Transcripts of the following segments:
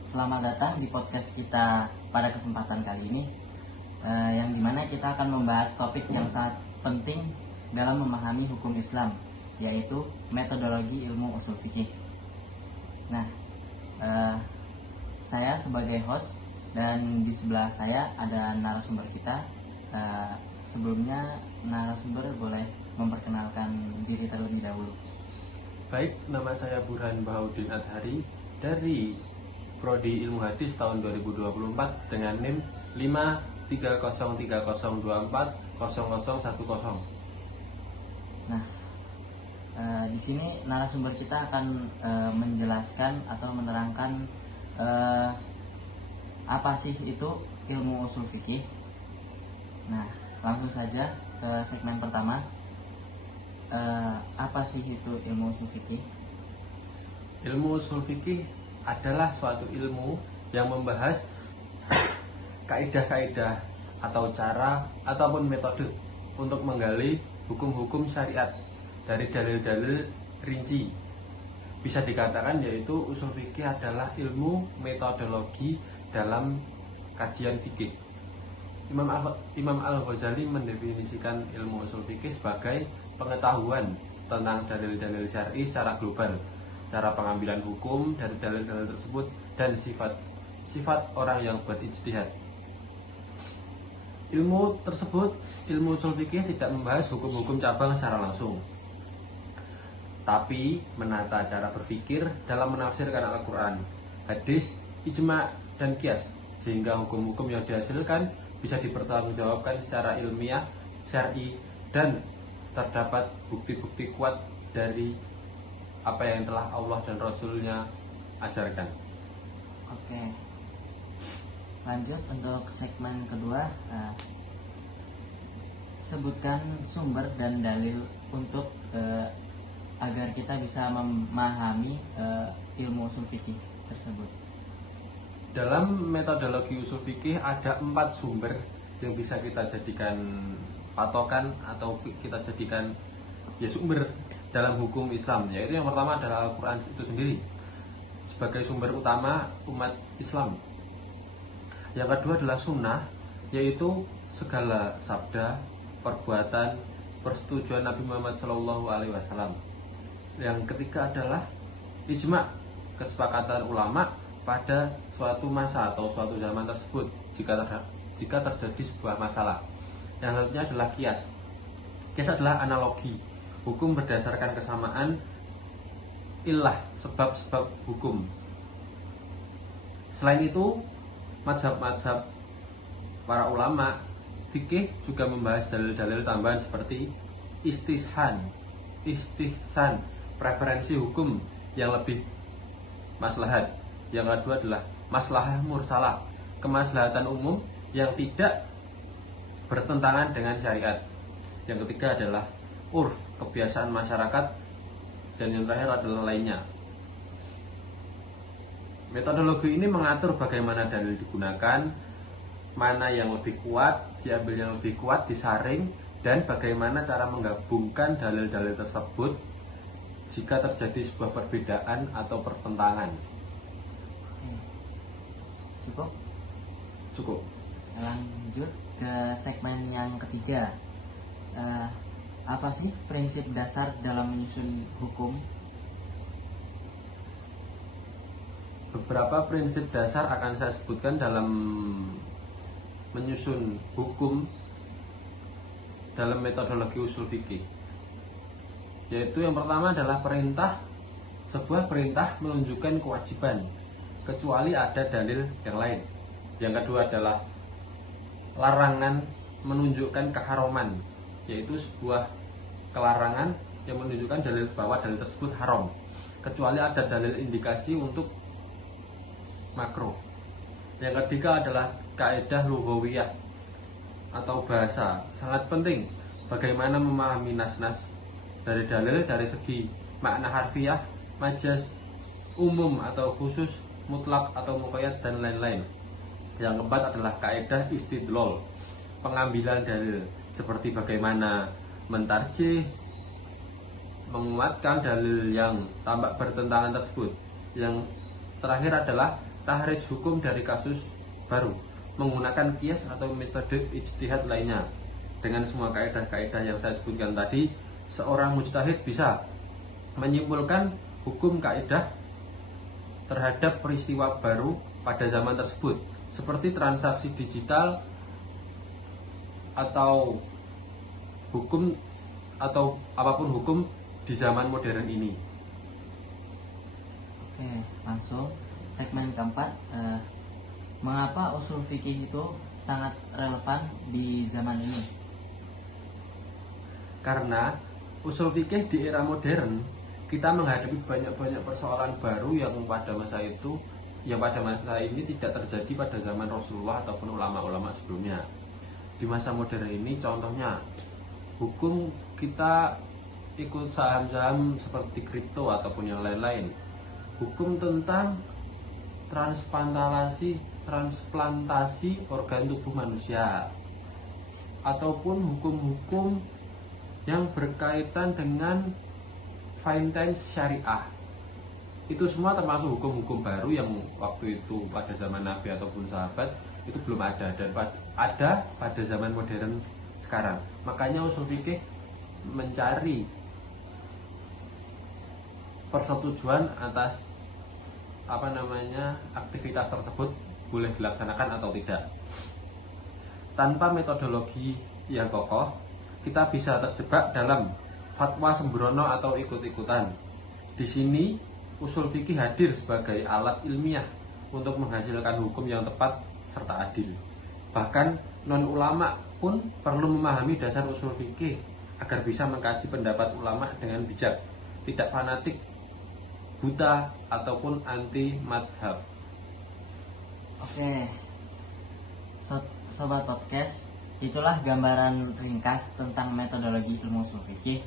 Selamat datang di podcast kita pada kesempatan kali ini, yang dimana kita akan membahas topik yang sangat penting dalam memahami hukum Islam, yaitu metodologi ilmu usul fikih. Nah, saya sebagai host dan di sebelah saya ada narasumber kita. Sebelumnya narasumber boleh memperkenalkan diri terlebih dahulu. Baik, nama saya Burhan Bahaudin Adhari dari Prodi Ilmu Hadis tahun 2024 dengan NIM 53030240010. Nah, di sini narasumber kita akan menjelaskan atau menerangkan apa sih itu ilmu usul fikih. Nah, langsung saja ke segmen pertama. Apa sih itu ilmu usul fikih? Ilmu usul fikih adalah suatu ilmu yang membahas kaidah-kaidah atau cara ataupun metode untuk menggali hukum-hukum syariat dari dalil-dalil rinci. Bisa dikatakan yaitu usul fikih adalah ilmu metodologi dalam kajian fikih. Imam Al-Ghazali mendefinisikan ilmu usul fikih sebagai pengetahuan tentang dalil-dalil syar'i secara global, cara pengambilan hukum dari dalil-dalil tersebut, dan sifat orang yang berijtihad. Ilmu tersebut, ilmu usul fikih tidak membahas hukum-hukum cabang secara langsung, tapi menata cara berpikir dalam menafsirkan Al-Quran, hadis, ijma, dan qiyas, sehingga hukum-hukum yang dihasilkan bisa dipertanggungjawabkan secara ilmiah, syar'i, dan terdapat bukti-bukti kuat dari apa yang telah Allah dan Rasulnya ajarkan. Oke, lanjut untuk segmen kedua. Sebutkan sumber dan dalil untuk agar kita bisa memahami ilmu usul fikih tersebut. Dalam metodologi usul fikih ada 4 sumber yang bisa kita jadikan patokan atau kita jadikan sumber dalam hukum Islam, yaitu yang pertama adalah Al-Quran itu sendiri sebagai sumber utama umat Islam. Yang kedua adalah sunnah, yaitu segala sabda, perbuatan, persetujuan Nabi Muhammad SAW. Yang ketiga adalah ijma, kesepakatan ulama pada suatu masa atau suatu zaman tersebut jika terjadi sebuah masalah. Yang selanjutnya adalah qiyas. Qiyas adalah analogi, hukum berdasarkan kesamaan illah, sebab-sebab hukum. Selain itu, mazhab-mazhab para ulama fikih juga membahas dalil-dalil tambahan seperti istihsan, preferensi hukum yang lebih maslahat. Yang kedua adalah maslahah mursalah, kemaslahatan umum yang tidak bertentangan dengan syariat. Yang ketiga adalah urf, kebiasaan masyarakat, dan yang terakhir adalah lainnya. Metodologi ini mengatur bagaimana dalil digunakan, mana yang lebih kuat, diambil yang lebih kuat, disaring, dan bagaimana cara menggabungkan dalil-dalil tersebut jika terjadi sebuah perbedaan atau pertentangan. Cukup. Lanjut ke segmen yang ketiga. Apa sih prinsip dasar dalam menyusun hukum? Beberapa prinsip dasar akan saya sebutkan dalam menyusun hukum dalam metodologi usul fikih. Yaitu yang pertama adalah perintah. Sebuah perintah menunjukkan kewajiban kecuali ada dalil yang lain. Yang kedua adalah larangan menunjukkan keharaman, yaitu sebuah kelarangan yang menunjukkan dalil bahwa dalil tersebut haram kecuali ada dalil indikasi untuk makruh. Yang ketiga adalah kaidah lughawiyah atau bahasa. Sangat penting bagaimana memahami nas-nas dari dalil dari segi makna harfiah, majaz, umum atau khusus, mutlak atau muqayyad, dan lain-lain. Yang keempat adalah kaidah istidlal, pengambilan dalil, seperti bagaimana mentarjih, menguatkan dalil yang tampak bertentangan tersebut. Yang terakhir adalah tahrij hukum dari kasus baru menggunakan kias atau metode ijtihad lainnya. Dengan semua kaidah-kaidah yang saya sebutkan tadi, seorang mujtahid bisa menyimpulkan hukum kaidah terhadap peristiwa baru pada zaman tersebut, seperti transaksi digital atau hukum atau apapun hukum di zaman modern ini. Oke, langsung segmen keempat. Mengapa usul fikih itu sangat relevan di zaman ini? Karena usul fikih di era modern kita menghadapi banyak persoalan baru yang pada masa ini tidak terjadi pada zaman Rasulullah ataupun ulama-ulama sebelumnya. Di masa modern ini contohnya hukum kita ikut saham-saham seperti kripto ataupun yang lain-lain. Hukum tentang transplantasi organ tubuh manusia, ataupun hukum-hukum yang berkaitan dengan finance syariah. Itu semua termasuk hukum-hukum baru yang waktu itu pada zaman Nabi ataupun sahabat itu belum ada, dan ada pada zaman modern sekarang. Makanya usul fikih mencari persetujuan atas aktivitas tersebut boleh dilaksanakan atau tidak. Tanpa metodologi yang kokoh, kita bisa terjebak dalam fatwa sembrono atau ikut-ikutan. Di sini usul fikih hadir sebagai alat ilmiah untuk menghasilkan hukum yang tepat serta adil. Bahkan non ulama pun perlu memahami dasar usul fikih agar bisa mengkaji pendapat ulama dengan bijak, tidak fanatik, buta ataupun anti madhab. Oke, sobat podcast, itulah gambaran ringkas tentang metodologi ilmu usul fikih,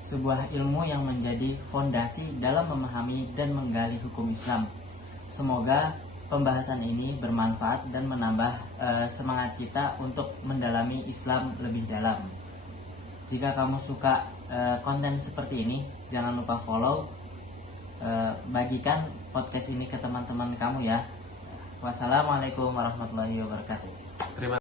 sebuah ilmu yang menjadi fondasi dalam memahami dan menggali hukum Islam. Semoga pembahasan ini bermanfaat dan menambah semangat kita untuk mendalami Islam lebih dalam. Jika kamu suka konten seperti ini, jangan lupa follow, bagikan podcast ini ke teman-teman kamu ya. Wassalamualaikum warahmatullahi wabarakatuh. Terima